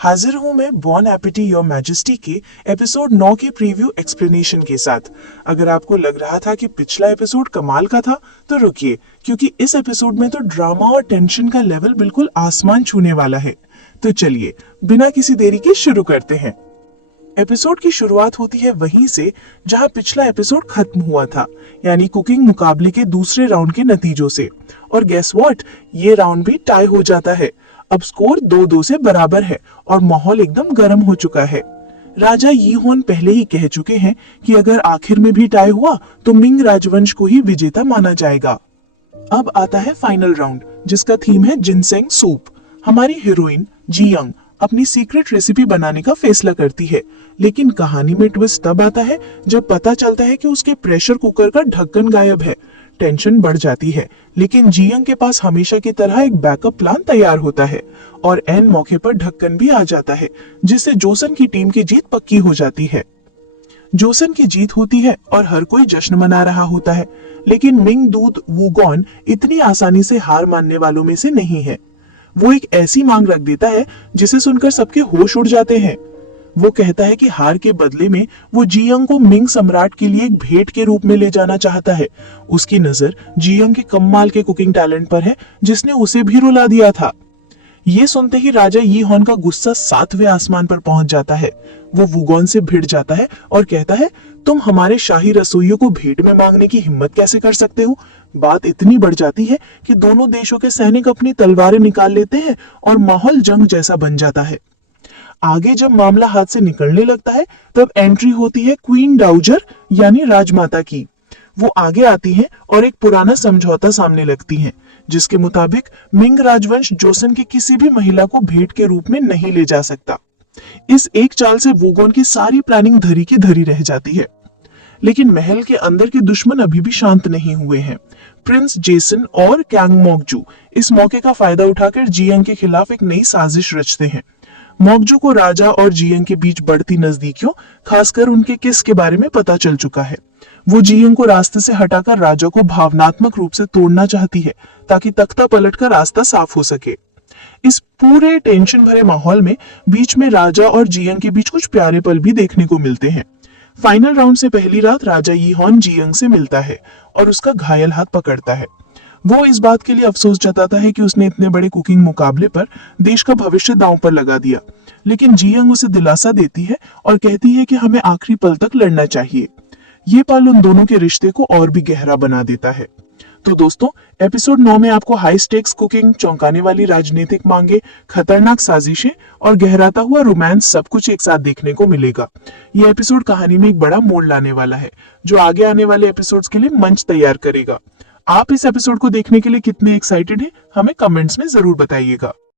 हाजिर हूं मैं बॉन एपिटी योर मैजेस्टी के एपिसोड 9 के प्रीव्यू एक्सप्लेनेशन के साथ। अगर आपको लग रहा था कि पिछला एपिसोड कमाल का था तो रुकिए, क्योंकि इस एपिसोड में तो ड्रामा और टेंशन का लेवल बिल्कुल आसमान छूने वाला है। तो चलिए बिना किसी देरी के शुरू करते हैं। एपिसोड की शुरुआत होती है वहीं से जहां पिछला एपिसोड खत्म हुआ था, यानी कुकिंग मुकाबले के दूसरे राउंड के नतीजों से। और गेस व्हाट, ये राउंड भी टाई हो जाता है। अब स्कोर 2-2 से बराबर है और माहौल एकदम गर्म हो चुका है। राजा यी होन पहले ही कह चुके हैं कि अगर आखिर में भी टाई हुआ तो मिंग राजवंश को ही विजेता माना जाएगा। अब आता है फाइनल राउंड, जिसका थीम है जिनसेंग सूप। हमारी हीरोइन जियंग अपनी सीक्रेट रेसिपी बनाने का फैसला करती है, लेकिन कहानी में ट्विस्ट तब आता है जब पता चलता है कि उसके प्रेशर कुकर का ढक्कन गायब है। टेंशन बढ़ जाती है, लेकिन जियंग के पास हमेशा की तरह एक बैकअप प्लान तैयार होता है और एन मौके पर ढक्कन भी आ जाता है, जिससे जोसन की टीम की जीत पक्की हो जाती है। जोसन की जीत होती है और हर कोई जश्न मना रहा होता है, लेकिन मिंग दूत वुगॉन इतनी आसानी से हार मानने वालों में से नहीं है। वो एक ऐसी मांग रख देता है जिसे सुनकर सबके होश उड़ जाते हैं। वो कहता है कि हार के बदले में वो जियंग को मिंग सम्राट के लिए एक भेंट के रूप में ले जाना चाहता है। उसकी नजर जियंग के कमाल के कुकिंग टैलेंट पर है, जिसने उसे भी रुला दिया था। ये सुनते ही राजा यी होन का गुस्सा 7वें आसमान पर पहुंच जाता है। वो वुगॉन से भिड़ जाता है और कहता है, तुम हमारे शाही रसोइयों को भेंट में मांगने की हिम्मत कैसे कर सकते हो। बात इतनी बढ़ जाती है कि दोनों देशों के सैनिक अपनी तलवारें निकाल लेते हैं और माहौल जंग जैसा बन जाता है। आगे जब मामला हाथ से निकलने लगता है तब एंट्री होती है क्वीन डाउजर यानी राजमाता की। वो आगे आती हैं और एक पुराना समझौता सामने लगती हैं, जिसके मुताबिक मिंग राजवंश जोसन की किसी भी महिला को भेंट के रूप में नहीं ले जा सकता। इस एक चाल से वुगॉन की सारी प्लानिंग धरी की धरी रह जाती है। लेकिन महल के अंदर के दुश्मन अभी भी शांत नहीं हुए हैं। प्रिंस जेसन और कैंग मोकजू इस मौके का फायदा उठाकर जियंग के खिलाफ एक नई साजिश रचते हैं। मोकजू को राजा और जियंग के बीच बढ़ती नजदीकियों, खासकर उनके किस के बारे में पता चल चुका है। वो जियंग को रास्ते से हटाकर राजा को भावनात्मक रूप से तोड़ना चाहती है, ताकि तख्ता पलट का रास्ता साफ हो सके। इस पूरे टेंशन भरे माहौल में बीच में राजा और जियंग के बीच कुछ प्यारे पल भी देखने को मिलते हैं। फाइनल राउंड से पहली रात राजा यी होन जियंग से मिलता है और उसका घायल हाथ पकड़ता है। वो इस बात के लिए अफसोस जताता है कि उसने इतने बड़े कुकिंग मुकाबले पर देश का भविष्य दांव पर लगा दिया, लेकिन जियंग उसे दिलासा देती है और कहती है कि हमें आखिरी पल तक लड़ना चाहिए। ये पल उन दोनों के रिश्ते को और भी गहरा बना देता है। तो दोस्तों, एपिसोड 9 में आपको हाई स्टेक्स कुकिंग, चौंकाने वाली राजनीतिक मांगे, खतरनाक साजिशें और गहराता हुआ रोमांस सब कुछ एक साथ देखने को मिलेगा। ये एपिसोड कहानी में एक बड़ा मोड़ लाने वाला है, जो आगे आने वाले एपिसोड्स के लिए मंच तैयार करेगा। आप इस एपिसोड को देखने के लिए कितने एक्साइटेड हैं, हमें कमेंट्स में जरूर बताइएगा।